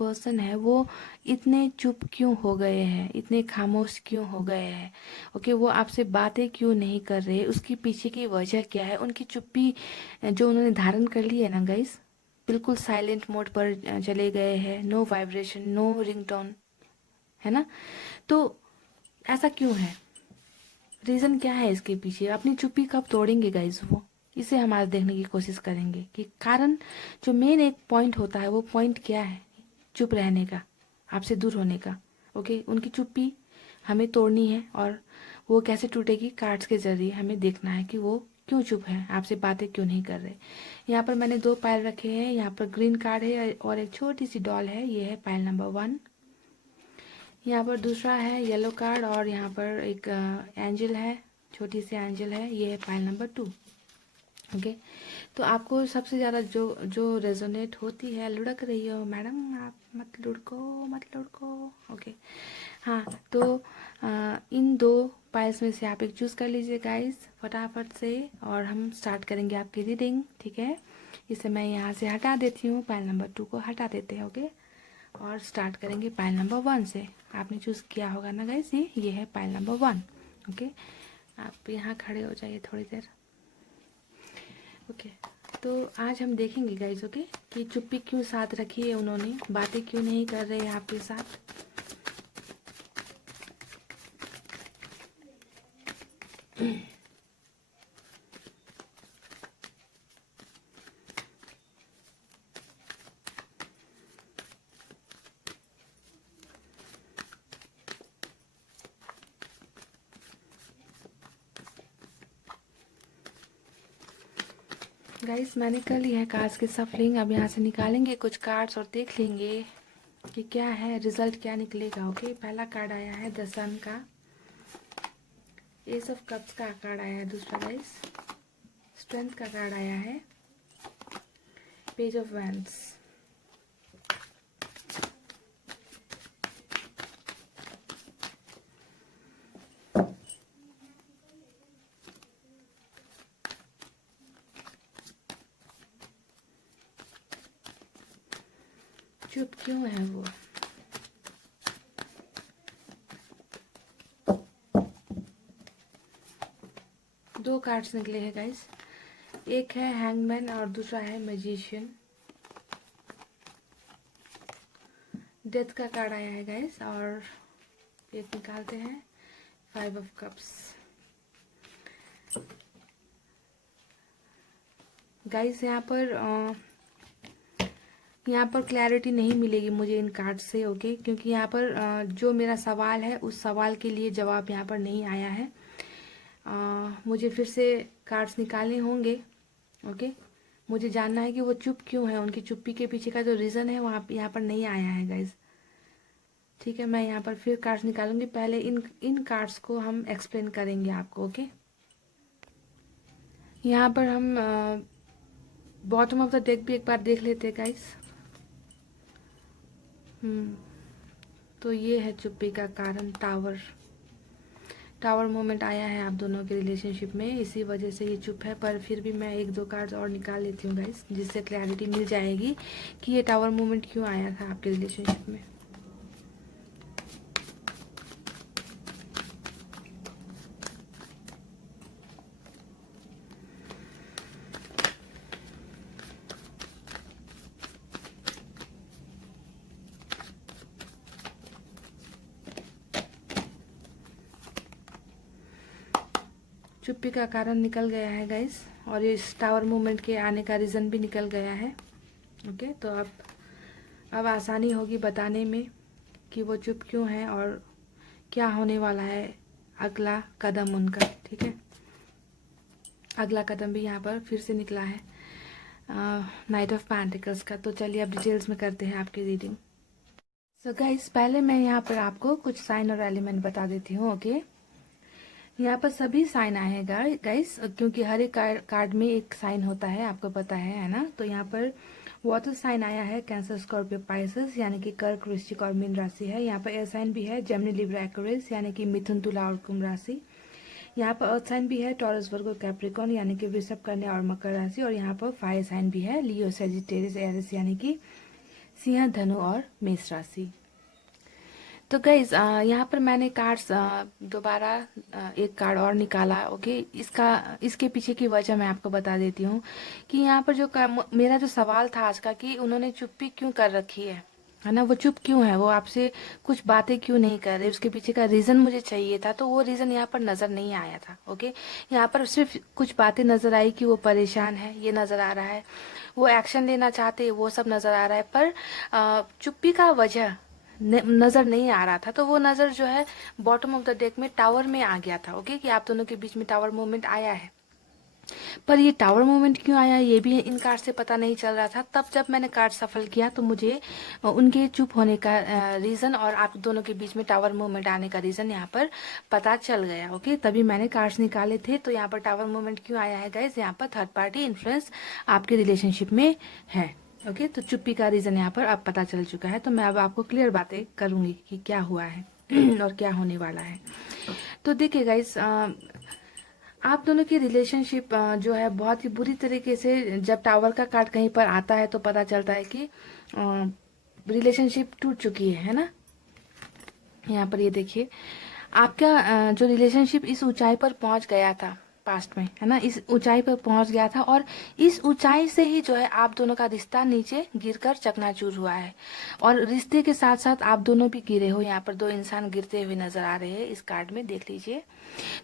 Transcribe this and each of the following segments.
Person है वो इतने चुप क्यों हो गए हैं, इतने खामोश क्यों हो गए हैं। ओके, वो आपसे बातें क्यों नहीं कर रहे, उसके पीछे की वजह क्या है। उनकी चुप्पी जो उन्होंने धारण कर ली है ना गाइस, बिल्कुल साइलेंट मोड पर चले गए हैं, नो वाइब्रेशन, नो रिंगटोन, है ना। तो ऐसा क्यों है, रीज़न क्या है इसके पीछे, अपनी चुप्पी कब तोड़ेंगे गाइस वो, इसे हम आज देखने की कोशिश करेंगे कि कारण, जो मेन एक पॉइंट होता है वो पॉइंट क्या है चुप रहने का, आपसे दूर होने का। ओके, उनकी चुप्पी हमें तोड़नी है, और वो कैसे टूटेगी, कार्ड्स के जरिए हमें देखना है कि वो क्यों चुप है, आपसे बातें क्यों नहीं कर रहे। यहाँ पर मैंने 2 पायल रखे हैं, यहाँ पर ग्रीन कार्ड है और एक छोटी सी डॉल है, ये है पायल नंबर 1। यहाँ पर दूसरा है येलो कार्ड और यहाँ पर एक एंजल है, छोटी सी एंजल है, ये है पाइल नंबर 2। ओके, तो आपको सबसे ज़्यादा जो जो रेजोनेट होती है, लुढ़क रही हो मैडम आप, मत लुढ़को मत लुढ़को। ओके, हाँ, तो इन 2 पाइल्स में से आप एक चूज़ कर लीजिए गाइस फटाफट से, और हम स्टार्ट करेंगे आपकी रीडिंग। ठीक है, इसे मैं यहाँ से हटा देती हूँ, पाइल नंबर 2 को हटा देते हैं। ओके, और स्टार्ट करेंगे पाइल नंबर 1 से। आपने चूज़ किया होगा ना गाइस, ये है पाइल नंबर 1। ओके, आप यहाँ खड़े हो जाइए थोड़ी देर। ओके, तो आज हम देखेंगे गाइस, ओके, कि चुप्पी क्यों साथ रखी है उन्होंने, बातें क्यों नहीं कर रहे हैं आपके साथ। गाइस, मैंने कर लिया है कार्ड्स की सफलिंग। अब यहाँ से निकालेंगे कुछ कार्ड्स और देख लेंगे कि क्या है रिजल्ट, क्या निकलेगा। ओके, पहला कार्ड आया है द सन का, एस ऑफ कप्स का कार्ड आया है दूसरा गाइस, स्ट्रेंथ का कार्ड आया है, पेज ऑफ वैंड्स, चुप क्यों है वो। दो कार्ड्स निकले हैं गाइस, एक है हैंगमैन और दूसरा है मैजिशियन। डेथ का कार्ड आया है गाइस, और एक निकालते हैं 5 ऑफ कप्स। गाइस, यहाँ पर क्लैरिटी नहीं मिलेगी मुझे इन कार्ड से। ओके, क्योंकि यहाँ पर जो मेरा सवाल है उस सवाल के लिए जवाब यहाँ पर नहीं आया है। मुझे फिर से कार्ड्स निकालने होंगे। ओके, मुझे जानना है कि वो चुप क्यों है, उनकी चुप्पी के पीछे का जो रीज़न है वहाँ यहाँ पर नहीं आया है गाइस। ठीक है, मैं यहाँ पर फिर कार्ड्स निकालूंगी, पहले इन कार्ड्स को हम एक्सप्लेन करेंगे आपको। ओके, यहाँ पर हम बॉटम ऑफ द डेक भी एक बार देख लेते हैं गाइस। तो ये है चुप्पी का कारण, टावर मोमेंट आया है आप दोनों के रिलेशनशिप में, इसी वजह से ये चुप है। पर फिर भी मैं 1-2 कार्ड्स और निकाल लेती हूँ गाइस, जिससे क्लैरिटी मिल जाएगी कि ये टावर मोमेंट क्यों आया था आपके रिलेशनशिप में। चुप्पी का कारण निकल गया है गाइस, और इस टावर मूवमेंट के आने का रीज़न भी निकल गया है। ओके, तो अब आसानी होगी बताने में कि वो चुप क्यों है और क्या होने वाला है अगला कदम उनका। ठीक है, अगला कदम भी यहाँ पर फिर से निकला है नाइट ऑफ पेंटिकल्स का। तो चलिए अब डिटेल्स में करते हैं आपकी रीडिंग। सो गाइस, पहले मैं यहाँ पर आपको कुछ साइन और एलिमेंट बता देती हूँ। ओके, यहाँ पर सभी साइन आए हैं गाइस, क्योंकि हर एक कार्ड में एक साइन होता है, आपको पता है ना। तो यहाँ पर वाटर साइन आया है कैंसर, स्कॉर्पियो, पाइसेस यानी कि कर्क, वृश्चिक और मीन राशि है। यहाँ पर एयर साइन भी है जेमिनी, लिब्रा, एक्वेरियस यानी कि मिथुन, तुला और कुंभ राशि। यहाँ पर अर्थ साइन भी है टॉरस, वर्गो, कैप्रिकॉर्न यानी कि वृषभ, कन्या और मकर राशि। और यहाँ पर फायर साइन भी है लियो, सेजिटेरियस, एरिस यानी कि सिंह, धनु और मेष राशि। तो गाइज यहाँ पर मैंने कार्ड्स दोबारा एक कार्ड और निकाला। ओके, इसके पीछे की वजह मैं आपको बता देती हूँ कि यहाँ पर मेरा जो सवाल था आज का कि उन्होंने चुप्पी क्यों कर रखी है ना, वो चुप क्यों है, वो आपसे कुछ बातें क्यों नहीं कर रहे, उसके पीछे का रीजन मुझे चाहिए था। तो वो रीजन यहाँ पर नजर नहीं आया था। ओके, यहाँ पर सिर्फ कुछ बातें नजर आई कि वो परेशान है, ये नजर आ रहा है, वो एक्शन लेना चाहते हैं, वो सब नजर आ रहा है, पर चुप्पी का वजह नजर नहीं आ रहा था। तो वो नजर जो है बॉटम ऑफ द डेक में टावर में आ गया था। ओके, कि आप दोनों के बीच में टावर मूवमेंट आया है, पर ये टावर मूवमेंट क्यों आया ये भी इन कार्ड से पता नहीं चल रहा था। तब जब मैंने कार्ड सफल किया तो मुझे उनके चुप होने का रीजन और आप दोनों के बीच में टावर मूवमेंट आने का रीजन यहाँ पर पता चल गया। ओके, तभी मैंने कार्ड्स निकाले थे। तो यहाँ पर टावर मूवमेंट क्यों आया है गाइज, यहाँ पर थर्ड पार्टी इन्फ्लुएंस आपके रिलेशनशिप में है। ओके, तो चुप्पी का रीजन यहाँ पर अब पता चल चुका है। तो मैं अब आपको क्लियर बातें करूंगी कि क्या हुआ है और क्या होने वाला है। तो देखिए गाइस, आप दोनों की रिलेशनशिप जो है बहुत ही बुरी तरीके से, जब टावर का कार्ड कहीं पर आता है तो पता चलता है कि रिलेशनशिप टूट चुकी है ना। यहाँ पर ये देखिए, आपका जो रिलेशनशिप इस ऊंचाई पर पहुंच गया था पास्ट में, है ना, इस ऊंचाई पर पहुंच गया था और इस ऊंचाई से ही जो है आप दोनों का रिश्ता नीचे गिरकर चकनाचूर हुआ है। और रिश्ते के साथ साथ आप दोनों भी गिरे हो। यहाँ पर दो इंसान गिरते हुए नजर आ रहे हैं इस कार्ड में, देख लीजिए।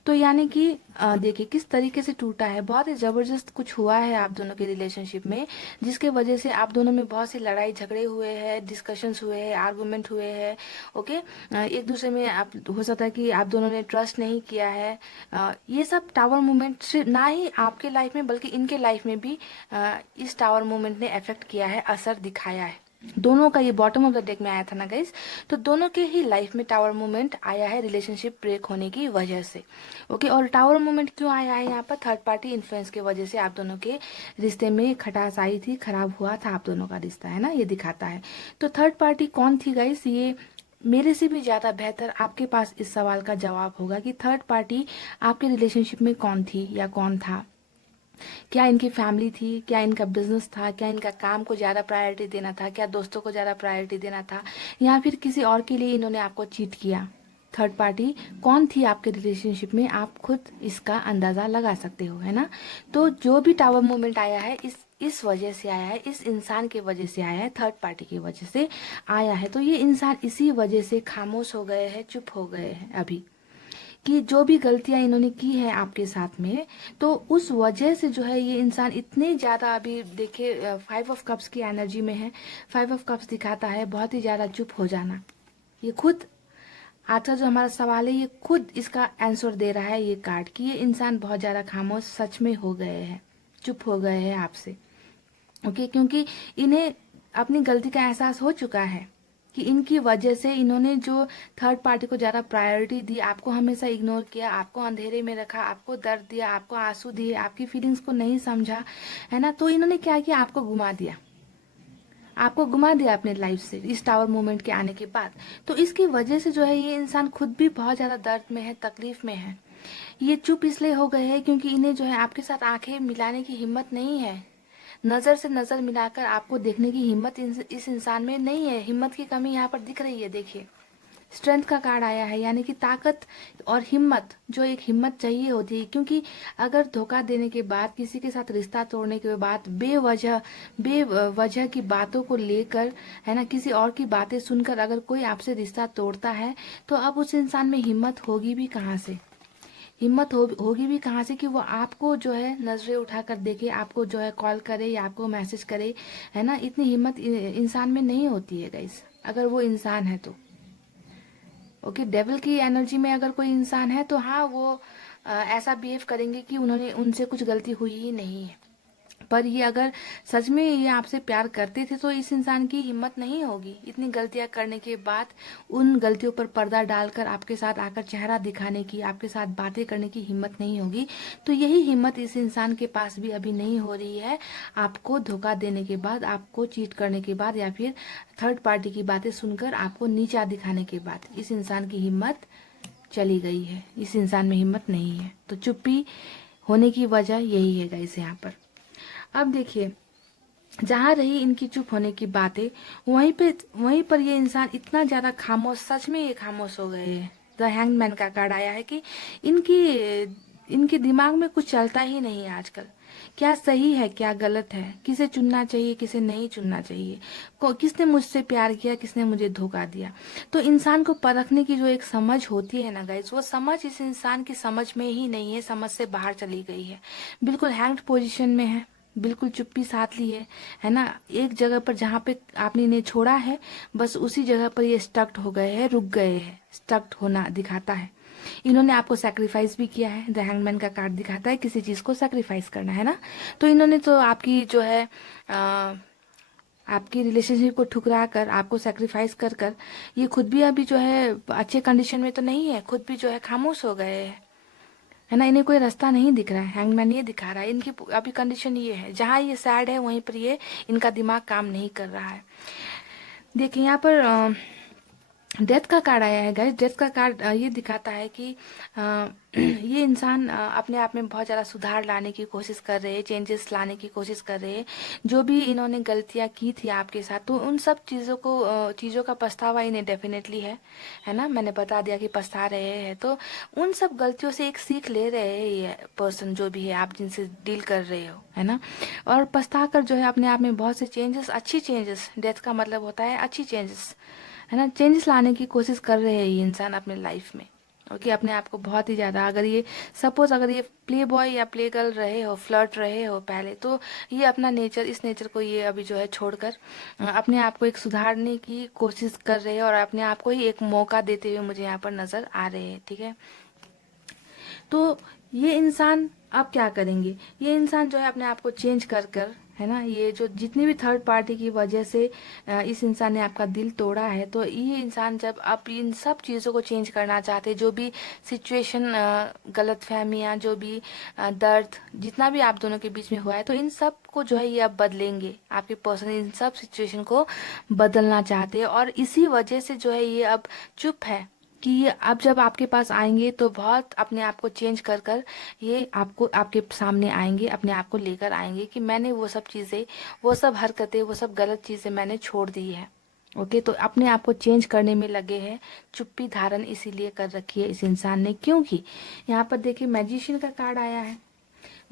तो यानी कि देखिए किस तरीके से टूटा है, बहुत ही जबरदस्त कुछ हुआ है आप दोनों के रिलेशनशिप में, जिसके वजह से आप दोनों में बहुत सी लड़ाई झगड़े हुए हैं, डिस्कशंस हुए हैं, आर्गुमेंट हुए हैं। ओके, एक दूसरे में आप हो सकता है कि आप दोनों ने ट्रस्ट नहीं किया है। ये सब टावर मूवमेंट सिर्फ ना ही आपके लाइफ में बल्कि इनके लाइफ में भी इस टावर मूवमेंट ने इफेक्ट किया है, असर दिखाया है। दोनों का ये बॉटम ऑफ द डेक में आया था ना गाइस, तो दोनों के ही लाइफ में टावर मूवमेंट आया है रिलेशनशिप ब्रेक होने की वजह से। ओके, और टावर मूवमेंट क्यों आया है यहाँ पर, थर्ड पार्टी इन्फ्लुएंस की वजह से आप दोनों के रिश्ते में खटास आई थी, खराब हुआ था आप दोनों का रिश्ता, है ना, ये दिखाता है। तो थर्ड पार्टी कौन थी गाइस, ये मेरे से भी ज्यादा बेहतर आपके पास इस सवाल का जवाब होगा कि थर्ड पार्टी आपके रिलेशनशिप में कौन थी या कौन था। क्या इनकी फैमिली थी, क्या इनका बिजनेस था, क्या इनका काम को ज्यादा प्रायोरिटी देना था, क्या दोस्तों को ज्यादा प्रायोरिटी देना था, या फिर किसी और के लिए इन्होंने आपको चीट किया। थर्ड पार्टी कौन थी आपके रिलेशनशिप में, आप खुद इसका अंदाजा लगा सकते हो, है ना। तो जो भी टावर मूवमेंट आया है इस वजह से आया है, इस इंसान की वजह से आया है, थर्ड पार्टी की वजह से आया है। तो ये इंसान इसी वजह से खामोश हो गए हैं, चुप हो गए हैं अभी, कि जो भी गलतियां इन्होंने की है आपके साथ में, तो उस वजह से जो है ये इंसान इतने ज्यादा, अभी देखिए 5 ऑफ कप्स की एनर्जी में है। 5 ऑफ कप्स दिखाता है बहुत ही ज्यादा चुप हो जाना। ये खुद आज का जो हमारा सवाल है ये खुद इसका आंसर दे रहा है ये कार्ड, कि ये इंसान बहुत ज्यादा खामोश सच में हो गए हैं, चुप हो गए हैं आपसे। ओके, क्योंकि इन्हें अपनी गलती का एहसास हो चुका है कि इनकी वजह से इन्होंने जो थर्ड पार्टी को ज्यादा प्रायोरिटी दी, आपको हमेशा इग्नोर किया, आपको अंधेरे में रखा, आपको दर्द दिया, आपको आंसू दिए, आपकी फीलिंग्स को नहीं समझा, है ना। तो इन्होंने क्या किया, आपको घुमा दिया, आपको घुमा दिया अपने लाइफ से इस टावर मूवमेंट के आने के बाद। तो इसकी वजह से जो है ये इंसान खुद भी बहुत ज्यादा दर्द में है, तकलीफ में है। ये चुप इसलिए हो गए हैं क्योंकि इन्हें जो है आपके साथ आंखें मिलाने की हिम्मत नहीं है, नजर से नजर मिलाकर आपको देखने की हिम्मत इस इंसान में नहीं है। हिम्मत की कमी यहाँ पर दिख रही है। देखिए, स्ट्रेंथ का कार्ड आया है, यानी कि ताकत और हिम्मत, जो एक हिम्मत चाहिए होती है। क्योंकि अगर धोखा देने के बाद, किसी के साथ रिश्ता तोड़ने के बाद बेवजह की बातों को लेकर, है ना, किसी और की बातें सुनकर अगर कोई आपसे रिश्ता तोड़ता है, तो अब उस इंसान में हिम्मत होगी भी कहाँ से, होगी भी कहाँ से कि वो आपको जो है नजरें उठाकर देखे, आपको जो है कॉल करे या आपको मैसेज करे, है ना। इतनी हिम्मत इंसान में नहीं होती है गाइस, अगर वो इंसान है तो। ओके, डेविल की एनर्जी में अगर कोई इंसान है तो हाँ, वो ऐसा बिहेव करेंगे कि उन्होंने उनसे कुछ गलती हुई ही नहीं है। पर ये अगर सच में ये आपसे प्यार करते थे तो इस इंसान की हिम्मत नहीं होगी इतनी गलतियां करने के बाद उन गलतियों पर पर्दा डालकर आपके साथ आकर चेहरा दिखाने की, आपके साथ बातें करने की हिम्मत नहीं होगी। तो यही हिम्मत इस इंसान के पास भी अभी नहीं हो रही है। आपको धोखा देने के बाद, आपको चीट करने के बाद, या फिर थर्ड पार्टी की बातें सुनकर आपको नीचा दिखाने के बाद इस इंसान की हिम्मत चली गई है, इस इंसान में हिम्मत नहीं है। तो चुप्पी होने की वजह यही है गाइस यहाँ पर। अब देखिए, जहाँ रही इनकी चुप होने की बातें, वहीं पर ये इंसान इतना ज्यादा खामोश, सच में ये खामोश हो गए हैं। द हैंगमैन का कार्ड आया है कि इनकी इनके दिमाग में कुछ चलता ही नहीं है आजकल। क्या सही है, क्या गलत है, किसे चुनना चाहिए, किसे नहीं चुनना चाहिए, किसने मुझसे प्यार किया, किसने मुझे धोखा दिया। तो इंसान को परखने की जो एक समझ होती है ना गाइस, वो समझ इस इंसान की समझ में ही नहीं है, समझ से बाहर चली गई है। बिल्कुल हैंग्ड पोजीशन में है, बिल्कुल चुप्पी साध ली है ना। एक जगह पर जहाँ पे आपने इन्हें छोड़ा है, बस उसी जगह पर ये स्टक्ड हो गए हैं, रुक गए हैं। स्टक्ड होना दिखाता है। इन्होंने आपको सैक्रिफाइस भी किया है। द हैंगमैन का कार्ड दिखाता है किसी चीज को सैक्रिफाइस करना, है ना। तो इन्होंने तो आपकी जो है आपकी रिलेशनशिप को ठुकरा कर, आपको सेक्रीफाइस कर कर, ये खुद भी अभी जो है अच्छे कंडीशन में तो नहीं है, खुद भी जो है खामोश हो गए हैं, है ना। इन्हें कोई रास्ता नहीं दिख रहा है। हैंगमैन ये दिखा रहा है, इनकी अभी कंडीशन ये है, जहाँ ये सैड है वहीं पर ये इनका दिमाग काम नहीं कर रहा है। देखिए यहाँ पर डेथ का कार्ड आया है गाइस। डेथ का कार्ड ये दिखाता है कि ये इंसान अपने आप में बहुत ज़्यादा सुधार लाने की कोशिश कर रहे हैं, चेंजेस लाने की कोशिश कर रहे हैं। जो भी इन्होंने गलतियां की थी आपके साथ, तो उन सब चीज़ों का पछतावा इन्हें डेफिनेटली है ना। मैंने बता दिया कि पछता रहे हैं, तो उन सब गलतियों से एक सीख ले रहे हैं ये पर्सन, जो भी है आप जिनसे डील कर रहे हो, है ना। और पछता कर जो है अपने आप में बहुत से चेंजेस, अच्छी चेंजेस, डेथ का मतलब होता है अच्छी चेंजेस, है ना, चेंजेस लाने की कोशिश कर रहे हैं ये इंसान अपने लाइफ में। ओके, अपने आप को बहुत ही ज्यादा, अगर ये सपोज अगर ये प्ले बॉय या प्ले गर्ल रहे हो, फ्लर्ट रहे हो पहले, तो ये अपना नेचर, इस नेचर को ये अभी जो है छोड़कर अपने आप को एक सुधारने की कोशिश कर रहे हैं, और अपने आप को ही एक मौका देते हुए मुझे यहाँ पर नजर आ रहे हैं। ठीक है, तो ये इंसान अब क्या करेंगे, ये इंसान जो है अपने आप को चेंज कर कर, है ना, ये जो जितनी भी थर्ड पार्टी की वजह से इस इंसान ने आपका दिल तोड़ा है, तो ये इंसान जब आप इन सब चीज़ों को चेंज करना चाहते हैं, जो भी सिचुएशन, गलत फहमियाँ, जो भी दर्द, जितना भी आप दोनों के बीच में हुआ है, तो इन सब को जो है ये अब बदलेंगे। आपके पर्सन इन सब सिचुएशन को बदलना चाहते हैं, और इसी वजह से जो है ये अब चुप है कि अब जब आपके पास आएंगे तो बहुत अपने आप को चेंज कर कर ये आपको, आपके सामने आएंगे, अपने आप को लेकर आएंगे कि मैंने वो सब चीज़ें, वो सब हरकतें, वो सब गलत चीज़ें मैंने छोड़ दी है। ओके, तो अपने आप को चेंज करने में लगे हैं। चुप्पी धारण इसीलिए कर रखी है इस इंसान ने, क्योंकि यहाँ पर देखिए मैजिशियन का कार्ड आया है।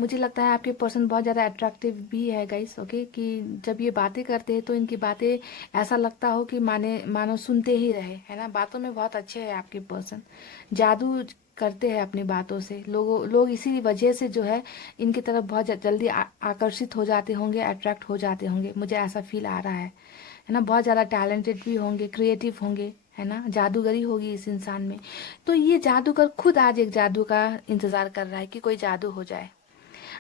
मुझे लगता है आपके पर्सन बहुत ज़्यादा अट्रैक्टिव भी है गाइस। ओके, कि जब ये बातें करते हैं तो इनकी बातें ऐसा लगता हो कि मानो सुनते ही रहे, है ना। बातों में बहुत अच्छे हैं आपके पर्सन, जादू करते हैं अपनी बातों से। लोग इसी वजह से जो है इनकी तरफ बहुत जल्दी आकर्षित हो जाते होंगे, अट्रैक्ट हो जाते होंगे, मुझे ऐसा फील आ रहा है ना। बहुत ज़्यादा टैलेंटेड भी होंगे, क्रिएटिव होंगे, है ना, जादूगरी होगी इस इंसान में। तो ये जादूगर खुद आज एक जादू का इंतजार कर रहा है कि कोई जादू हो जाए।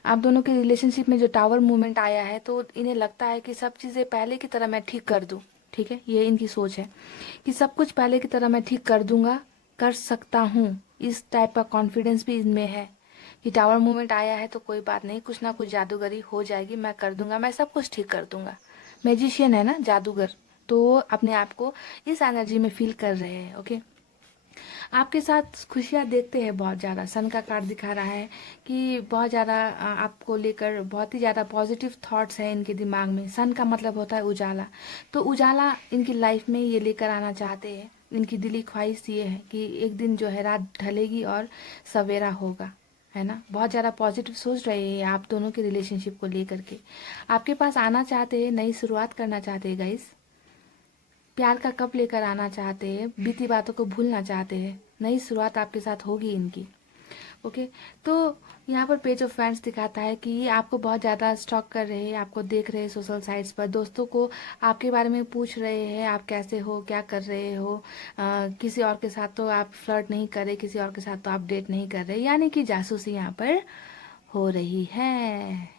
आप दोनों के रिलेशनशिप में जो टावर मूवमेंट आया है, तो इन्हें लगता है कि सब चीज़ें पहले की तरह मैं ठीक कर दूं। ठीक है, ये इनकी सोच है कि सब कुछ पहले की तरह मैं ठीक कर दूंगा, कर सकता हूँ। इस टाइप का कॉन्फिडेंस भी इनमें है कि टावर मूवमेंट आया है तो कोई बात नहीं, कुछ ना कुछ जादूगरी हो जाएगी, मैं कर दूंगा, मैं सब कुछ ठीक कर दूंगा। मैजिशियन है ना, जादूगर, तो वो अपने आप को इस एनर्जी में फील कर रहे हैं। ओके, आपके साथ खुशियाँ देखते हैं बहुत ज़्यादा। सन का कार्ड दिखा रहा है कि बहुत ज़्यादा आपको लेकर बहुत ही ज़्यादा पॉजिटिव थॉट्स हैं इनके दिमाग में। सन का मतलब होता है उजाला, तो उजाला इनकी लाइफ में ये लेकर आना चाहते हैं। इनकी दिली ख्वाहिश ये है कि एक दिन जो है रात ढलेगी और सवेरा होगा, है ना। बहुत ज़्यादा पॉजिटिव सोच रहे हैं आप दोनों के रिलेशनशिप को लेकर के। आपके पास आना चाहते हैं, नई शुरुआत करना चाहते हैं गाइस। प्यार का कप लेकर आना चाहते हैं, बीती बातों को भूलना चाहते हैं, नई शुरुआत आपके साथ होगी इनकी। ओके, तो यहाँ पर पेज ऑफ फ्रेंड्स दिखाता है कि ये आपको बहुत ज़्यादा स्टॉक कर रहे हैं, आपको देख रहे हैं सोशल साइट्स पर, दोस्तों को आपके बारे में पूछ रहे हैं, आप कैसे हो, क्या कर रहे हो, किसी और के साथ तो आप फ्लर्ट नहीं कर रहे, किसी और के साथ तो आप डेट नहीं कर रहे, यानी कि जासूसी यहाँ पर हो रही है।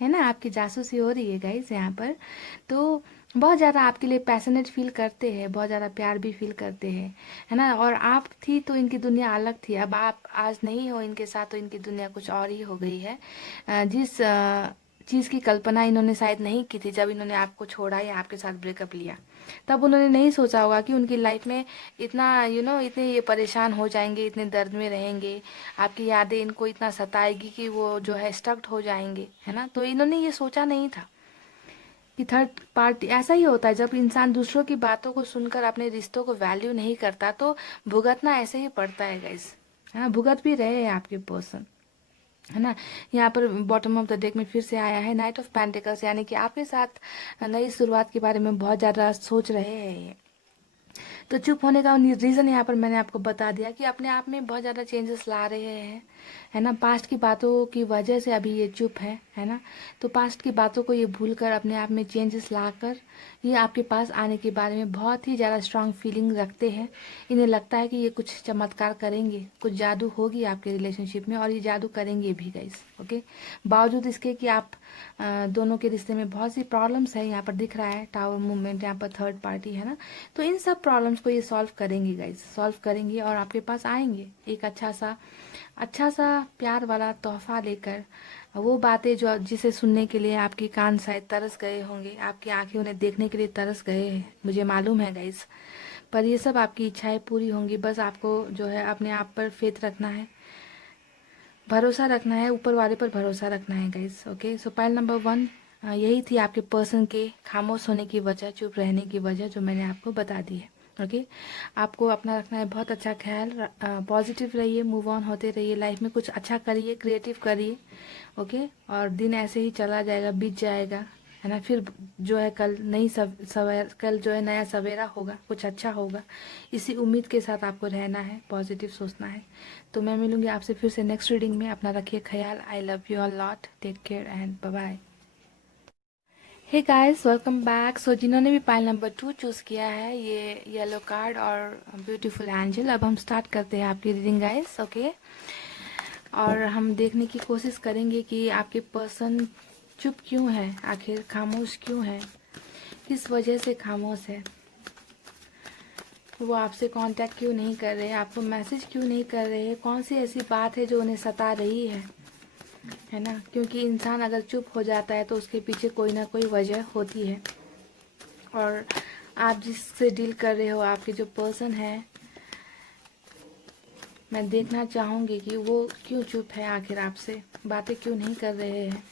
है ना, आपकी जासूसी हो रही है गाइस यहाँ पर। तो बहुत ज़्यादा आपके लिए पैशनेट फील करते हैं, बहुत ज़्यादा प्यार भी फील करते हैं, है ना। और आप थी तो इनकी दुनिया अलग थी, अब आप आज नहीं हो इनके साथ तो इनकी दुनिया कुछ और ही हो गई है। जिस चीज़ की कल्पना इन्होंने शायद नहीं की थी जब इन्होंने आपको छोड़ा या आपके साथ ब्रेकअप लिया। तब उन्होंने नहीं सोचा होगा कि उनकी लाइफ में इतना इतने ये परेशान हो जाएंगे, इतने दर्द में रहेंगे, आपकी यादें इनको इतना सताएगी कि वो जो है स्टक्ड हो जाएंगे, है ना। तो इन्होंने ये सोचा नहीं था कि थर्ड पार्टी। ऐसा ही होता है जब इंसान दूसरों की बातों को सुनकर अपने रिश्तों को वैल्यू नहीं करता, तो भुगतना ऐसे ही पड़ता है गाइस, है ना। भुगत भी रहे हैं आपके पर्सन, है ना। यहाँ पर बॉटम ऑफ द डेक में फिर से आया है नाइट ऑफ पेंटिकल्स, यानी कि आपके साथ नई शुरुआत के बारे में बहुत ज़्यादा सोच रहे हैं ये। तो चुप होने का रीज़न यहाँ पर मैंने आपको बता दिया कि अपने आप में बहुत ज़्यादा चेंजेस ला रहे हैं, है ना। पास्ट की बातों की वजह से अभी ये चुप है ना। तो पास्ट की बातों को ये भूल कर अपने आप में चेंजेस लाकर ये आपके पास आने के बारे में बहुत ही ज़्यादा स्ट्रांग फीलिंग रखते हैं। इन्हें लगता है कि ये कुछ चमत्कार करेंगे, कुछ जादू होगी आपके रिलेशनशिप में, और ये जादू करेंगे भी गाइस, ओके। बावजूद इसके कि आप दोनों के रिश्ते में बहुत सी प्रॉब्लम्स है, यहाँ पर दिख रहा है टावर मूवमेंट, यहाँ पर थर्ड पार्टी, है ना। तो इन सब प्रॉब्लम्स को ये सॉल्व करेंगे गाइस, सॉल्व करेंगे और आपके पास आएंगे एक अच्छा सा प्यार वाला तोहफा लेकर। वो बातें जो जिसे सुनने के लिए आपके कान शायद तरस गए होंगे, आपकी आंखें उन्हें देखने के लिए तरस गए हैं, मुझे मालूम है गाइस। पर ये सब आपकी इच्छाएं पूरी होंगी, बस आपको जो है अपने आप पर फेथ रखना है, भरोसा रखना है, ऊपर वाले पर भरोसा रखना है गाइस, ओके। सो पाइल नंबर 1 यही थी आपके पर्सन के खामोश होने की वजह, चुप रहने की वजह, जो मैंने आपको बता दी है, ओके। आपको अपना रखना है बहुत अच्छा ख्याल, पॉजिटिव रहिए, मूव ऑन होते रहिए, लाइफ में कुछ अच्छा करिए, क्रिएटिव करिए, ओके। और दिन ऐसे ही चला जाएगा, बीत जाएगा, है ना। फिर जो है कल नई कल जो है नया सवेरा होगा, कुछ अच्छा होगा। इसी उम्मीद के साथ आपको रहना है, पॉजिटिव सोचना है। तो मैं मिलूंगी आपसे फिर से नेक्स्ट रीडिंग में। अपना रखिए ख्याल। I love you all lot, take care and bye bye. Hey guys, welcome back. So जिन्होंने भी पाइल नंबर 2 चूज़ किया है, ये येलो कार्ड और ब्यूटीफुल एंजल, अब हम स्टार्ट करते हैं आपकी रीडिंग गाइस, ओके। और हम देखने की कोशिश करेंगे कि आपके पर्सन चुप क्यों है, आखिर खामोश क्यों है, किस वजह से खामोश है, वो आपसे कांटेक्ट क्यों नहीं कर रहे, आपको मैसेज क्यों नहीं कर रहे, कौन सी ऐसी बात है जो उन्हें सता रही है ना। क्योंकि इंसान अगर चुप हो जाता है तो उसके पीछे कोई ना कोई वजह होती है। और आप जिससे डील कर रहे हो, आपके जो पर्सन है, मैं देखना चाहूँगी कि वो क्यों चुप है, आखिर आपसे बातें क्यों नहीं कर रहे हैं।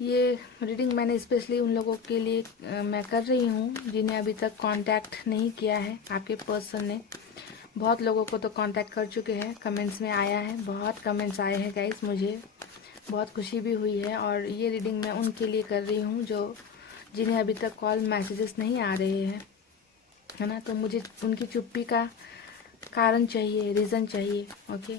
ये रीडिंग मैंने स्पेशली उन लोगों के लिए मैं कर रही हूँ जिन्हें अभी तक कांटेक्ट नहीं किया है आपके पर्सन ने। बहुत लोगों को तो कांटेक्ट कर चुके हैं, कमेंट्स में आया है, बहुत कमेंट्स आए हैं गाइस, मुझे बहुत खुशी भी हुई है। और ये रीडिंग मैं उनके लिए कर रही हूँ जो जिन्हें अभी तक कॉल मैसेजेस नहीं आ रहे हैं, है ना। तो मुझे उनकी चुप्पी का कारण चाहिए, रीज़न चाहिए, ओके।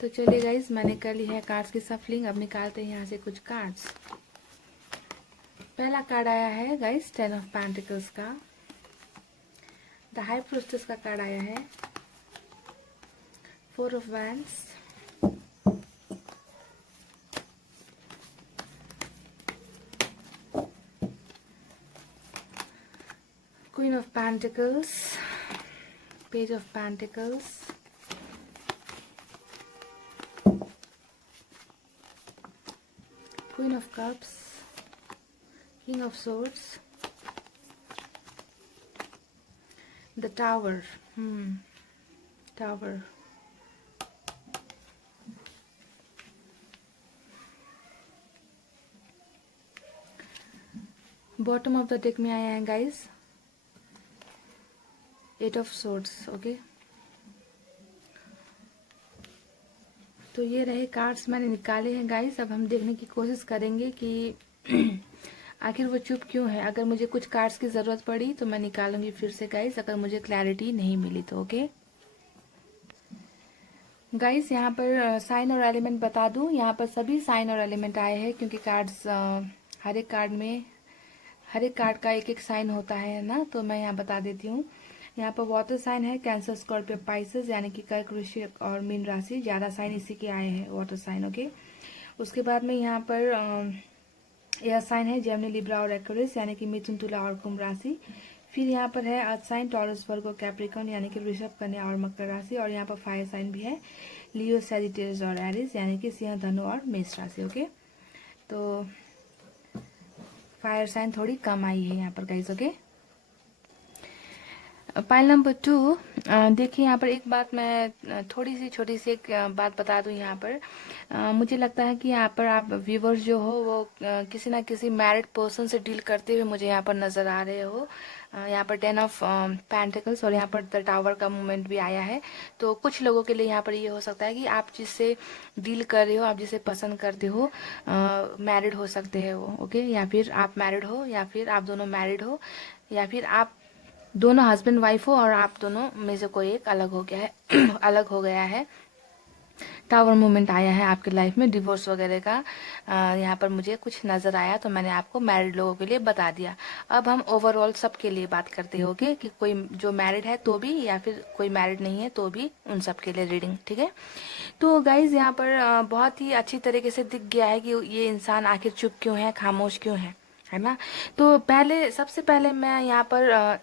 तो चलिए गाइस, मैंने कर ली है कार्ड्स की सफलिंग। अब निकालते हैं यहाँ से कुछ कार्ड्स। पहला कार्ड आया है गाइस 10 ऑफ पेंटिकल्स का, द हाई प्रीस्टेस का कार्ड आया है 4 of wands, queen of pentacles, page of pentacles, queen of cups, king of swords, the tower, tower, bottom of the deck में आया है गाइस 8 ऑफ सोर्ड्स, ओके। तो ये रहे कार्ड्स मैंने निकाले हैं गाइस। अब हम देखने की कोशिश करेंगे कि आखिर वो चुप क्यों है। अगर मुझे कुछ कार्ड्स की ज़रूरत पड़ी तो मैं निकालूंगी फिर से गाइस, अगर मुझे क्लैरिटी नहीं मिली तो, ओके गाइस। यहाँ पर साइन और एलिमेंट बता दूं, यहाँ पर सभी साइन और एलिमेंट आए हैं क्योंकि कार्ड्स हर एक कार्ड में हर एक कार्ड का एक एक साइन होता है ना। तो मैं यहाँ बता देती हूँ। यहाँ पर वाटर साइन है कैंसर, स्कॉर्पियो, पाइसेस, यानी कि कर्क, वृश्चिक और मीन राशि, ज्यादा साइन इसी के आए हैं, वाटर साइन, ओके। उसके बाद में यहाँ पर यह साइन है जेमिनी, लिब्रा और एक्वेरियस, यानी कि मिथुन, तुला और कुंभ राशि। फिर यहाँ पर है अर्थ साइन टॉरस, वर्गो, कैप्रिकॉर्न, यानी कि वृषभ, कन्या और मकर राशि। और यहाँ पर फायर साइन भी है लियो, सैजिटेरियस और एरिस, यानी कि सिंह, धनु और मेष राशि। ओके, तो फायर साइन थोड़ी कम आई है यहाँ पर गाइस। Okay, pile number 2। देखिए यहाँ पर एक बात मैं थोड़ी सी छोटी सी एक बात बता दूं यहाँ पर। मुझे लगता है कि यहाँ पर आप व्यूवर्स जो हो वो किसी ना किसी मैरिड पर्सन से डील करते हुए मुझे यहाँ पर नजर आ रहे हो। यहाँ पर 10 ऑफ पेंटिकल्स और यहाँ पर द टावर का मूवमेंट भी आया है। तो कुछ लोगों के लिए यहाँ पर ये हो सकता है कि आप जिससे डील कर रहे हो, आप जिसे पसंद करते हो, मैरिड हो सकते हैं वो। ओके, या फिर आप मैरिड हो, या फिर आप दोनों मैरिड हो, या फिर आप दोनों हस्बैंड वाइफ हो और आप दोनों में से कोई एक अलग हो गया है अलग हो गया है। टावर मूवमेंट आया है आपके लाइफ में, डिवोर्स वगैरह का यहाँ पर मुझे कुछ नजर आया, तो मैंने आपको मैरिड लोगों के लिए बता दिया। अब हम ओवरऑल सबके लिए बात करते हैं। ओके, कि कोई जो मैरिड है तो भी, या फिर कोई मैरिड नहीं है तो भी, उन सब के लिए रीडिंग। ठीक है, तो गाइज यहाँ पर बहुत ही अच्छी तरीके से दिख गया है कि ये इंसान आखिर चुप क्यों है, खामोश क्यों है ना। तो पहले, सबसे पहले मैं यहाँ पर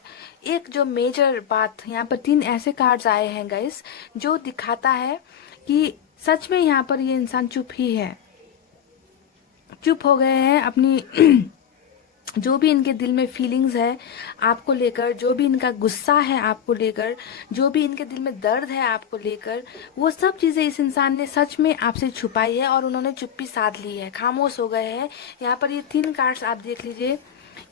एक जो मेजर बात, यहाँ पर 3 ऐसे कार्ड्स आए हैं गाइस जो दिखाता है कि सच में यहाँ पर ये इंसान चुप ही है, चुप हो गए हैं अपनी जो भी इनके दिल में फीलिंग्स है आपको लेकर, जो भी इनका गुस्सा है आपको लेकर, जो भी इनके दिल में दर्द है आपको लेकर, वो सब चीजें इस इंसान ने सच में आपसे छुपाई है और उन्होंने चुप्पी साध ली है, खामोश हो गए हैं। यहाँ पर ये 3 कार्ड्स आप देख लीजिए,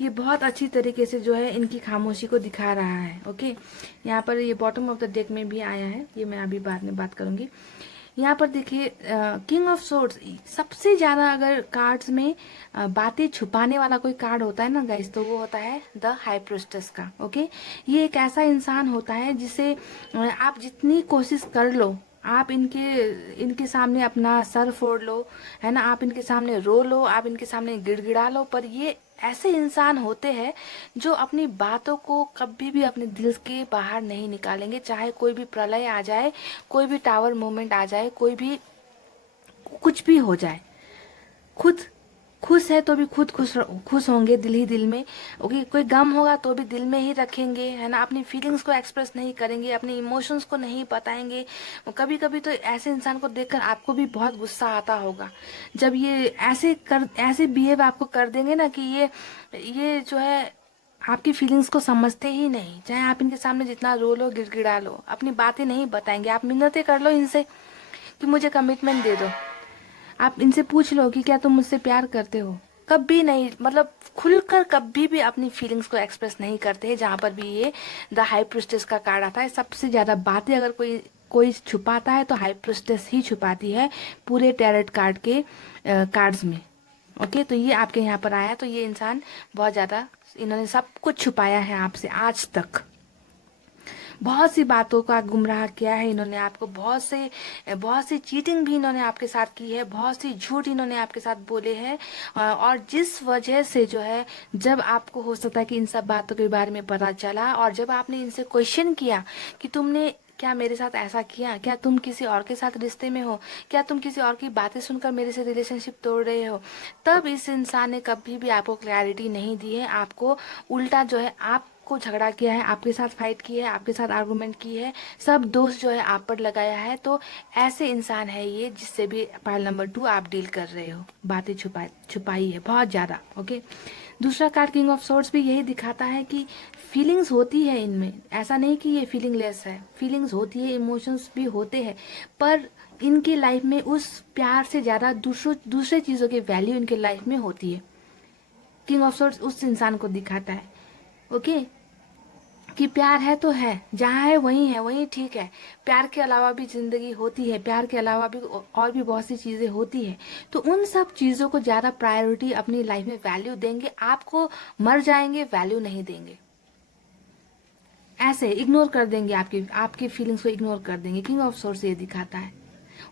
ये बहुत अच्छी तरीके से जो है इनकी खामोशी को दिखा रहा है। ओके, यहाँ पर ये बॉटम ऑफ द डेक में भी आया है, ये मैं अभी बाद में बात करूंगी। यहाँ पर देखिए किंग ऑफ सोर्ड्स, सबसे ज्यादा अगर कार्ड्स में बातें छुपाने वाला कोई कार्ड होता है ना गाइस, तो वो होता है द हाई प्रिस्टेस का। ओके, ये एक ऐसा इंसान होता है जिसे आप जितनी कोशिश कर लो, आप इनके सामने अपना सर फोड़ लो, है ना, आप इनके सामने रो लो, आप इनके सामने गिड़गिड़ा लो, पर ये ऐसे इंसान होते हैं जो अपनी बातों को कभी भी अपने दिल के बाहर नहीं निकालेंगे, चाहे कोई भी प्रलय आ जाए, कोई भी टावर मूवमेंट आ जाए, कोई भी कुछ भी हो जाए, खुद खुश है तो भी खुद खुश होंगे दिल ही दिल में। ओके, कोई गम होगा तो भी दिल में ही रखेंगे, है ना, अपनी फीलिंग्स को एक्सप्रेस नहीं करेंगे, अपने इमोशंस को नहीं बताएंगे। कभी कभी तो ऐसे इंसान को देखकर आपको भी बहुत गुस्सा आता होगा, जब ये ऐसे बिहेव आपको कर देंगे ना कि ये जो है आपकी फीलिंग्स को समझते ही नहीं, चाहे आप इनके सामने जितना रो लो, गिड़गिड़ा लो, अपनी बातें नहीं बताएंगे। आप मिन्नतें कर लो इनसे कि मुझे कमिटमेंट दे दो, आप इनसे पूछ लो कि क्या तुम मुझसे प्यार करते हो, कभी नहीं, मतलब खुलकर कभी भी अपनी फीलिंग्स को एक्सप्रेस नहीं करते हैं। जहां पर भी ये द हाई प्रिस्टेस का कार्ड आता है, सबसे ज्यादा बातें अगर कोई छुपाता है तो हाई प्रिस्टेस ही छुपाती है पूरे टैरेट कार्ड के कार्ड्स में। ओके, तो ये आपके यहाँ पर आया, तो ये इंसान बहुत ज्यादा, इन्होंने सब कुछ छुपाया है आपसे आज तक, बहुत सी बातों का गुमराह किया है इन्होंने आपको, बहुत सी चीटिंग भी इन्होंने आपके साथ की है, बहुत सी झूठ इन्होंने आपके साथ बोले हैं। और जिस वजह से जो है, जब आपको हो सकता है कि इन सब बातों के बारे में पता चला और जब आपने इनसे क्वेश्चन किया कि तुमने क्या मेरे साथ ऐसा किया, क्या तुम किसी और के साथ रिश्ते में हो, क्या तुम किसी और की बातें सुनकर मेरे से रिलेशनशिप तोड़ रहे हो, तब इस इंसान ने कभी भी आपको क्लैरिटी नहीं दी है, आपको उल्टा जो है आपको झगड़ा किया है, आपके साथ फाइट की है, आपके साथ आर्गुमेंट की है, सब दोष जो है आप पर लगाया है। तो ऐसे इंसान है ये जिससे भी पाइल नंबर 2 आप डील कर रहे हो, बातें छुपाई है बहुत ज्यादा। ओके, दूसरा कार्ड किंग ऑफ सोर्ड्स भी यही दिखाता है कि फीलिंग्स होती है इनमें, ऐसा नहीं कि ये फीलिंगलेस है, फीलिंग्स होती है, इमोशंस भी होते हैं, पर इनकी लाइफ में उस प्यार से ज्यादा दूसरे चीजों की वैल्यू इनके लाइफ में होती है। किंग ऑफ सोर्ड्स उस इंसान को दिखाता है, ओके, कि प्यार है तो है, जहाँ है वही ठीक है, प्यार के अलावा भी जिंदगी होती है, प्यार के अलावा भी और भी बहुत सी चीजें होती है, तो उन सब चीजों को ज्यादा प्रायोरिटी अपनी लाइफ में वैल्यू देंगे, आपको मर जाएंगे वैल्यू नहीं देंगे, ऐसे इग्नोर कर देंगे, आपकी फीलिंग्स को इग्नोर कर देंगे। किंग ऑफ सोर्स ये दिखाता है।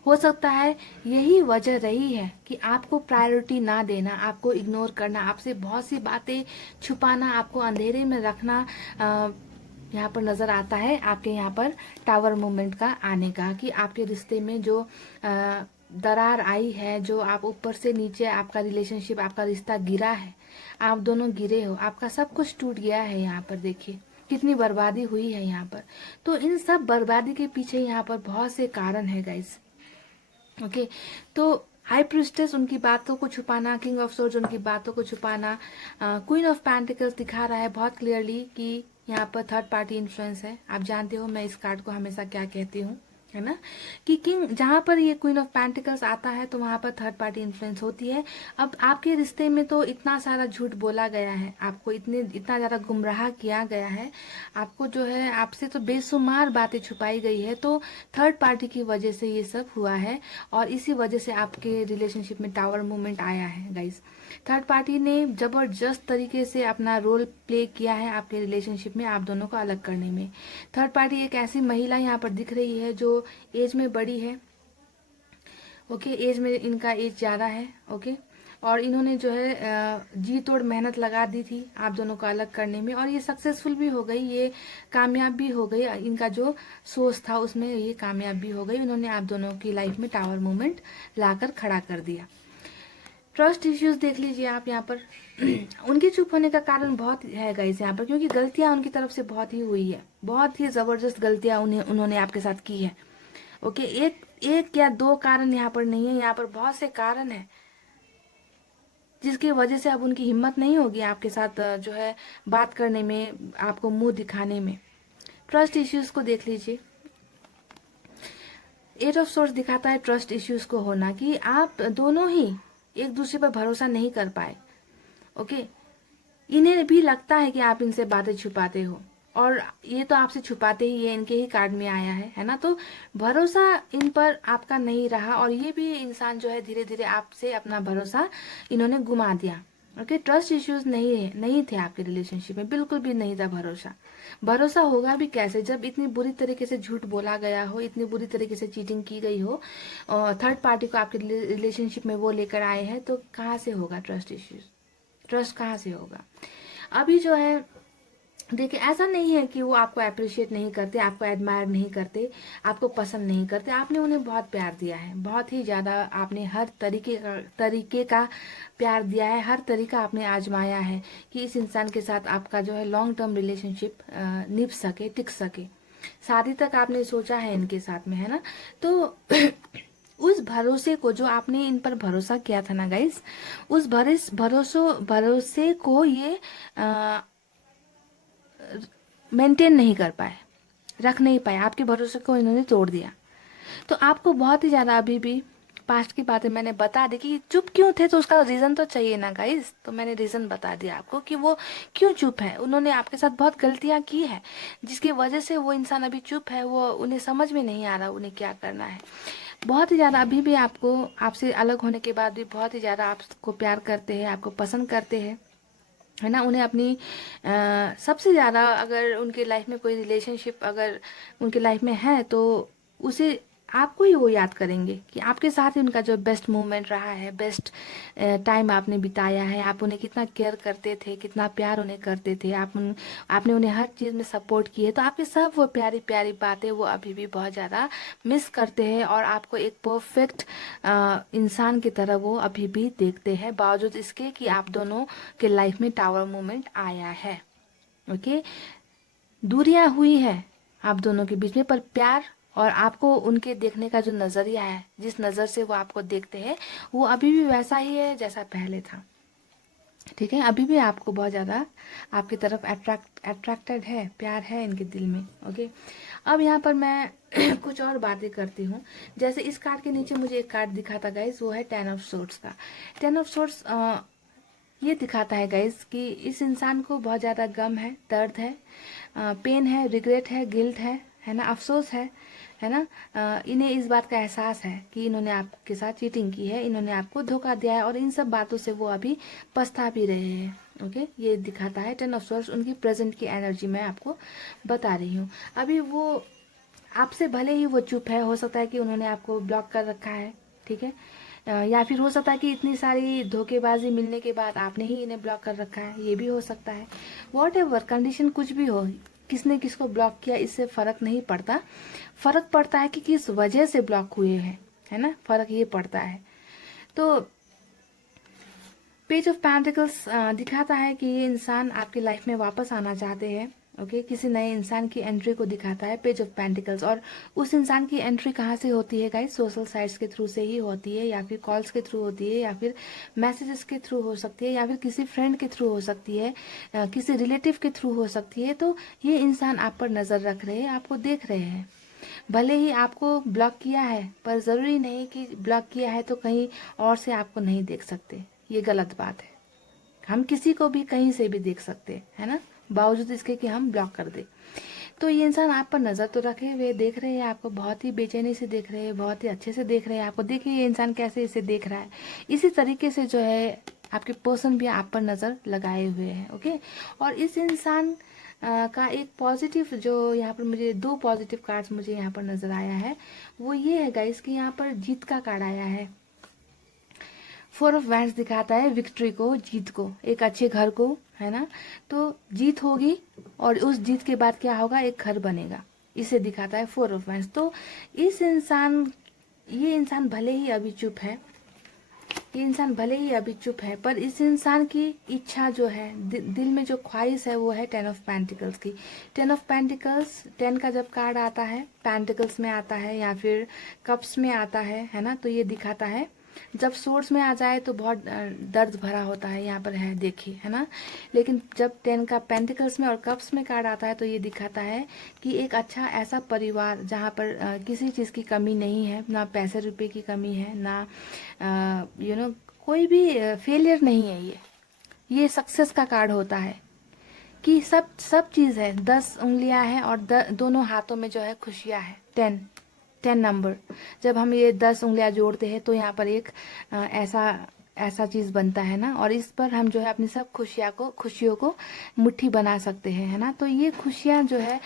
हो सकता है यही वजह रही है कि आपको प्रायोरिटी ना देना, आपको इग्नोर करना, आपसे बहुत सी बातें छुपाना, आपको अंधेरे में रखना यहाँ पर नजर आता है, आपके यहाँ पर टावर मूवमेंट का आने का, कि आपके रिश्ते में जो दरार आई है, जो आप ऊपर से नीचे आपका रिलेशनशिप, आपका रिश्ता गिरा है, आप दोनों गिरे हो, आपका सब कुछ टूट गया है। यहाँ पर देखिए कितनी बर्बादी हुई है यहाँ पर, तो इन सब बर्बादी के पीछे यहाँ पर बहुत से कारण है गाइस, ओके, तो हाई प्रिस्टेस उनकी बातों को छुपाना, किंग ऑफ सोर्ड्स उनकी बातों को छुपाना, क्वीन ऑफ पेंटिकल्स दिखा रहा है बहुत क्लियरली कि यहाँ पर थर्ड पार्टी इन्फ्लुएंस है। आप जानते हो मैं इस कार्ड को हमेशा क्या कहती हूँ, है ना, कि किंग जहां पर ये क्वीन ऑफ पेंटिकल्स आता है तो वहां पर थर्ड पार्टी इन्फ्लुएंस होती है। अब आपके रिश्ते में तो इतना सारा झूठ बोला गया है, आपको इतना ज्यादा गुमराह किया गया है, आपको जो है आपसे तो बेशुमार बातें छुपाई गई है, तो थर्ड पार्टी की वजह से ये सब हुआ है और इसी वजह से आपके रिलेशनशिप में टावर मूवमेंट आया है गाइस। थर्ड पार्टी ने जबरदस्त तरीके से अपना रोल प्ले किया है आपके रिलेशनशिप में आप दोनों को अलग करने में। थर्ड पार्टी एक ऐसी महिला यहाँ पर दिख रही है जो एज में बड़ी है, ओके, एज में इनका एज ज़्यादा है, ओके, और इन्होंने जो है जी तोड़ मेहनत लगा दी थी आप दोनों को अलग करने में और ये सक्सेसफुल भी हो गई, ये कामयाब भी हो गई, इनका जो सोच था उसमें ये कामयाब भी हो गई, इन्होंने आप दोनों की लाइफ में टावर मूवमेंट लाकर खड़ा कर दिया। ट्रस्ट इश्यूज देख लीजिए आप यहाँ पर उनके चुप होने का कारण बहुत है गाइस यहाँ पर, क्योंकि गलतियां उनकी तरफ से बहुत ही हुई है, बहुत ही जबरदस्त गलतियां उन्होंने आपके साथ की है, ओके। एक या दो कारण यहाँ पर नहीं है, यहाँ पर बहुत से कारण है जिसकी वजह से अब उनकी हिम्मत नहीं होगी आपके साथ जो है बात करने में, आपको मुंह दिखाने में। ट्रस्ट इश्यूज को देख लीजिए, एट ऑफ सोर्स दिखाता है ट्रस्ट इश्यूज को होना, कि आप दोनों ही एक दूसरे पर भरोसा नहीं कर पाए, ओके। इन्हें भी लगता है कि आप इनसे बातें छुपाते हो और ये तो आपसे छुपाते ही, ये इनके ही कार्ड में आया है ना, तो भरोसा इन पर आपका नहीं रहा और ये भी इंसान जो है धीरे धीरे आपसे अपना भरोसा इन्होंने गुमा दिया, ओके। ट्रस्ट इश्यूज नहीं थे आपके रिलेशनशिप में, बिल्कुल भी नहीं था भरोसा। भरोसा होगा भी कैसे जब इतनी बुरी तरीके से झूठ बोला गया हो, इतनी बुरी तरीके से चीटिंग की गई हो, थर्ड पार्टी को आपके रिलेशनशिप में वो लेकर आए हैं, तो कहाँ से होगा ट्रस्ट इश्यूज, ट्रस्ट कहाँ से होगा। अभी जो है देखिए, ऐसा नहीं है कि वो आपको अप्रिशिएट नहीं करते, आपको एडमायर नहीं करते, आपको पसंद नहीं करते, आपने उन्हें बहुत प्यार दिया है, बहुत ही ज़्यादा आपने हर तरीके का प्यार दिया है, हर तरीका आपने आजमाया है कि इस इंसान के साथ आपका जो है लॉन्ग टर्म रिलेशनशिप निभ सके, टिक सके, शादी तक आपने सोचा है इनके साथ में, है ना। तो उस भरोसे को, जो आपने इन पर भरोसा किया था ना गाइस, उस भरोसे को ये मेंटेन नहीं कर पाए, रख नहीं पाए, आपके भरोसे को इन्होंने तोड़ दिया। तो आपको बहुत ही ज्यादा अभी भी पास्ट की बातें मैंने बता दी कि चुप क्यों थे, तो उसका रीजन तो चाहिए ना गाइस, तो मैंने रीजन बता दिया आपको कि वो क्यों चुप है। उन्होंने आपके साथ बहुत गलतियां की है जिसकी वजह से वो इंसान अभी चुप है, वो उन्हें समझ में नहीं आ रहा उन्हें क्या करना है। बहुत ही ज्यादा अभी भी आपको, आपसे अलग होने के बाद भी बहुत ही ज्यादा आपको प्यार करते हैं, आपको पसंद करते हैं, है ना। उन्हें अपनी सबसे ज़्यादा अगर उनके लाइफ में कोई रिलेशनशिप अगर उनके लाइफ में है तो उसे आपको ही वो याद करेंगे कि आपके साथ ही उनका जो बेस्ट मोमेंट रहा है, बेस्ट टाइम आपने बिताया है, आप उन्हें कितना केयर करते थे, कितना प्यार उन्हें करते थे, आपने उन्हें हर चीज़ में सपोर्ट किए, तो आपके सब वो प्यारी प्यारी बातें वो अभी भी बहुत ज़्यादा मिस करते हैं और आपको एक परफेक्ट इंसान की तरह वो अभी भी देखते हैं, बावजूद इसके कि आप दोनों के लाइफ में टावर मोमेंट आया है, ओके। दूरियां हुई है आप दोनों के बीच में, पर प्यार और आपको उनके देखने का जो नजरिया है, जिस नजर से वो आपको देखते हैं, वो अभी भी वैसा ही है जैसा पहले था, ठीक है। अभी भी आपको बहुत ज्यादा आपकी तरफ अट्रैक्टेड है, प्यार है इनके दिल में, ओके। अब यहाँ पर मैं कुछ और बातें करती हूँ। जैसे इस कार्ड के नीचे मुझे एक कार्ड दिखा था गाइस, वो है 10 ऑफ सोर्ड्स का। 10 ऑफ सोर्ड्स ये दिखाता है गाइस कि इस इंसान को बहुत ज़्यादा गम है, दर्द है, पेन है, रिग्रेट है, गिल्ट है ना, अफसोस है ना। इन्हें इस बात का एहसास है कि इन्होंने आपके साथ चीटिंग की है, इन्होंने आपको धोखा दिया है और इन सब बातों से वो अभी पछता भी रहे हैं, ओके। ये दिखाता है 10 ऑफ सोर्ड्स, उनकी प्रेजेंट की एनर्जी मैं आपको बता रही हूँ। अभी वो आपसे भले ही वो चुप है, हो सकता है कि उन्होंने आपको ब्लॉक कर रखा है, ठीक है, या फिर हो सकता है कि इतनी सारी धोखेबाजी मिलने के बाद आपने ही इन्हें ब्लॉक कर रखा है, ये भी हो सकता है। वॉट एवर कंडीशन कुछ भी हो, किसने किसको ब्लॉक किया इससे फर्क नहीं पड़ता, फर्क पड़ता है कि किस वजह से ब्लॉक हुए हैं, है ना, फर्क ये पड़ता है। तो पेज ऑफ पेंटिकल्स दिखाता है कि ये इंसान आपकी लाइफ में वापस आना चाहते हैं, ओके, किसी नए इंसान की एंट्री को दिखाता है पेज ऑफ पेंटिकल्स। और उस इंसान की एंट्री कहाँ से होती है गाइस? सोशल साइट्स के थ्रू से ही होती है, या फिर कॉल्स के थ्रू होती है, या फिर मैसेजेस के थ्रू हो सकती है, या फिर किसी फ्रेंड के थ्रू हो सकती है, किसी रिलेटिव के थ्रू हो सकती है। तो ये इंसान आप पर नज़र रख रहे हैं, आपको देख रहे हैं। भले ही आपको ब्लॉक किया है, पर ज़रूरी नहीं कि ब्लॉक किया है तो कहीं और से आपको नहीं देख सकते। ये गलत बात है। हम किसी को भी कहीं से भी देख सकते है ना, बावजूद इसके कि हम ब्लॉक कर दे। तो ये इंसान आप पर नज़र तो रखे हुए देख रहे हैं आपको, बहुत ही बेचैनी से देख रहे हैं, बहुत ही अच्छे से देख रहे हैं आपको। देखिए ये इंसान कैसे इसे देख रहा है। इसी तरीके से जो है आपके पर्सन भी आप पर नज़र लगाए हुए हैं। ओके, और इस इंसान का एक पॉजिटिव, जो यहाँ पर मुझे 2 पॉजिटिव कार्ड्स मुझे यहाँ पर नज़र आया है, वो ये है गाइस कि यहाँ पर जीत का कार्ड आया है। 4 ऑफ वैंड्स दिखाता है विक्ट्री को, जीत को, एक अच्छे घर को, है ना। तो जीत होगी और उस जीत के बाद क्या होगा? एक घर बनेगा, इसे दिखाता है 4 ऑफ वैंड्स। तो ये इंसान भले ही अभी चुप है, ये इंसान भले ही अभी चुप है, पर इस इंसान की इच्छा जो है, दिल में जो ख्वाहिश है, वो है 10 ऑफ पेंटिकल्स की। 10 ऑफ पेंटिकल्स, 10 का जब कार्ड आता है, पेंटिकल्स में आता है या फिर कप्स में आता है ना, तो ये दिखाता है जब सोर्स में आ जाए तो बहुत दर्द भरा होता है, यहाँ पर है देखिए, है ना। लेकिन जब 10 का पेंटिकल्स में और कप्स में कार्ड आता है तो ये दिखाता है कि एक अच्छा ऐसा परिवार जहाँ पर किसी चीज़ की कमी नहीं है, ना पैसे रुपए की कमी है, ना कोई भी फेलियर नहीं है। ये सक्सेस का कार्ड होता है कि सब सब चीज़ है, 10 उंगलियां हैं और दोनों हाथों में जो है खुशियां है। 10 नंबर, जब हम ये 10 उंगलियां जोड़ते हैं तो यहाँ पर एक ऐसा चीज़ बनता है ना, और इस पर हम जो है अपनी सब खुशियों को मुट्ठी बना सकते हैं, है ना। तो ये खुशियाँ जो है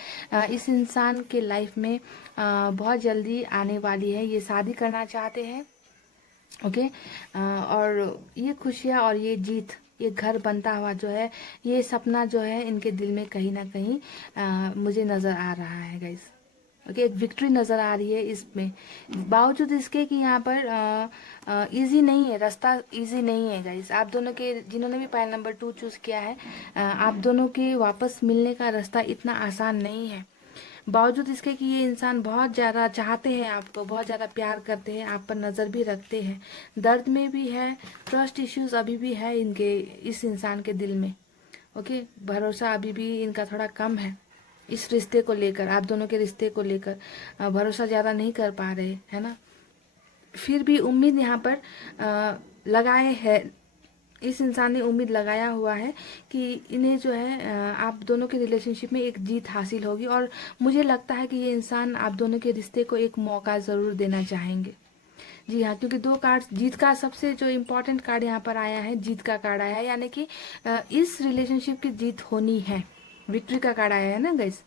इस इंसान के लाइफ में बहुत जल्दी आने वाली है। ये शादी करना चाहते हैं, ओके। और ये खुशियाँ और ये जीत, ये घर बनता हुआ जो है, ये सपना जो है इनके दिल में कहीं ना कहीं मुझे नज़र आ रहा है गाइस। ओके, एक विक्ट्री नज़र आ रही है इसमें, बावजूद इसके कि यहाँ पर इजी नहीं है, रास्ता इजी नहीं है गाइस। आप दोनों के, जिन्होंने भी पायल नंबर 2 चूज़ किया है, आप दोनों के वापस मिलने का रास्ता इतना आसान नहीं है। बावजूद इसके कि ये इंसान बहुत ज़्यादा चाहते हैं आपको, बहुत ज़्यादा प्यार करते हैं, आप पर नज़र भी रखते हैं, दर्द में भी है, ट्रस्ट इश्यूज अभी भी है इनके, इस इंसान के दिल में। ओके, भरोसा अभी भी इनका थोड़ा कम है इस रिश्ते को लेकर, आप दोनों के रिश्ते को लेकर भरोसा ज़्यादा नहीं कर पा रहे, है ना। फिर भी उम्मीद यहाँ पर लगाए है, इस इंसान ने उम्मीद लगाया हुआ है कि इन्हें जो है आप दोनों के रिलेशनशिप में एक जीत हासिल होगी। और मुझे लगता है कि ये इंसान आप दोनों के रिश्ते को एक मौका ज़रूर देना चाहेंगे। जी हाँ, क्योंकि 2 कार्ड, जीत का सबसे जो इम्पोर्टेंट कार्ड यहाँ पर आया है, जीत का कार्ड आया है, यानी कि इस रिलेशनशिप की जीत होनी है। विक्ट्री का कार्ड आया है ना गाइस,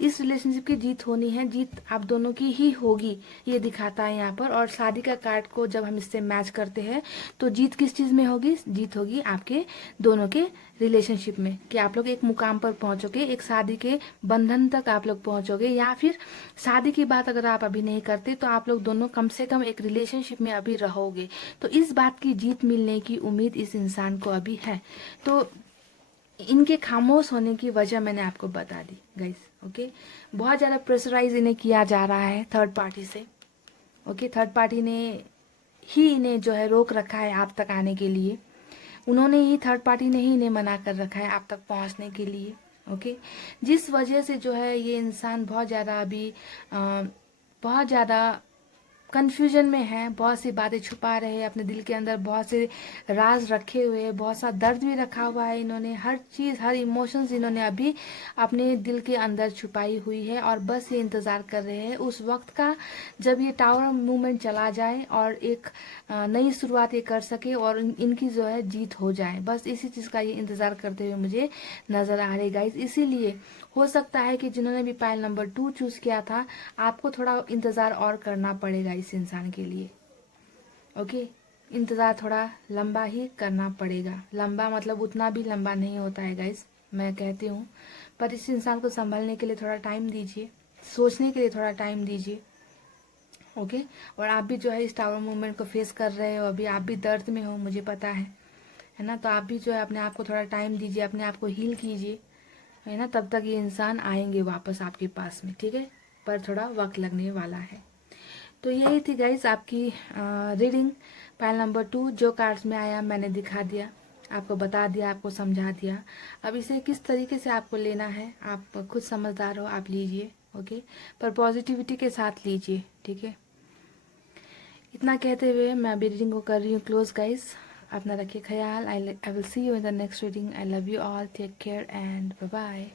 इस रिलेशनशिप की जीत होनी है, जीत आप दोनों की ही होगी, ये दिखाता है यहाँ पर। और शादी का कार्ड को जब हम इससे मैच करते हैं तो जीत किस चीज़ में होगी? जीत होगी आपके दोनों के रिलेशनशिप में, कि आप लोग एक मुकाम पर पहुंचोगे, एक शादी के बंधन तक आप लोग पहुंचोगे, या फिर शादी की बात अगर आप अभी नहीं करते तो आप लोग दोनों कम से कम एक रिलेशनशिप में अभी रहोगे। तो इस बात की जीत मिलने की उम्मीद इस इंसान को अभी है। तो इनके खामोश होने की वजह मैंने आपको बता दी गाइस। ओके, बहुत ज़्यादा प्रेशराइज इन्हें किया जा रहा है थर्ड पार्टी से। ओके, थर्ड पार्टी ने ही इन्हें जो है रोक रखा है आप तक आने के लिए, उन्होंने ही, थर्ड पार्टी ने ही इन्हें मना कर रखा है आप तक पहुंचने के लिए। ओके, जिस वजह से जो है ये इंसान बहुत ज़्यादा अभी बहुत ज़्यादा कन्फ्यूजन में है, बहुत सी बातें छुपा रहे हैं अपने दिल के अंदर, बहुत से राज रखे हुए हैं, बहुत सा दर्द भी रखा हुआ है इन्होंने, हर चीज़, हर इमोशंस इन्होंने अभी अपने दिल के अंदर छुपाई हुई है। और बस ये इंतज़ार कर रहे हैं उस वक्त का जब ये टावर मूवमेंट चला जाए और एक नई शुरुआत ये कर सके और इनकी जो है जीत हो जाए। बस इसी चीज़ का ये इंतज़ार करते हुए मुझे नज़र आ रही गाइस। इसीलिए हो सकता है कि जिन्होंने भी पायल नंबर 2 चूज़ किया था, आपको थोड़ा इंतज़ार और करना पड़ेगा इस इंसान के लिए। ओके, इंतज़ार थोड़ा लंबा ही करना पड़ेगा। लंबा मतलब उतना भी लंबा नहीं होता है गाइस, मैं कहती हूँ, पर इस इंसान को संभलने के लिए थोड़ा टाइम दीजिए, सोचने के लिए थोड़ा टाइम दीजिए। ओके, और आप भी जो है इस टावर मूवमेंट को फेस कर रहे हो, अभी आप भी दर्द में हो, मुझे पता है ना। तो आप भी जो है अपने आप को थोड़ा टाइम दीजिए, अपने आप को हील कीजिए। है ना, तब तक ये इंसान आएंगे वापस आपके पास में, ठीक है, पर थोड़ा वक्त लगने वाला है। तो यही थी गाइस आपकी रीडिंग पाइल नंबर 2। जो कार्ड्स में आया मैंने दिखा दिया, आपको बता दिया, आपको समझा दिया। अब इसे किस तरीके से आपको लेना है, आप खुद समझदार हो, आप लीजिए, ओके, पर पॉजिटिविटी के साथ लीजिए, ठीक है। इतना कहते हुए मैं अभी रीडिंग को कर रही हूँ क्लोज गाइस। अपना रखिए ख्याल। I will see you in the next reading. I love you all, take care and bye bye.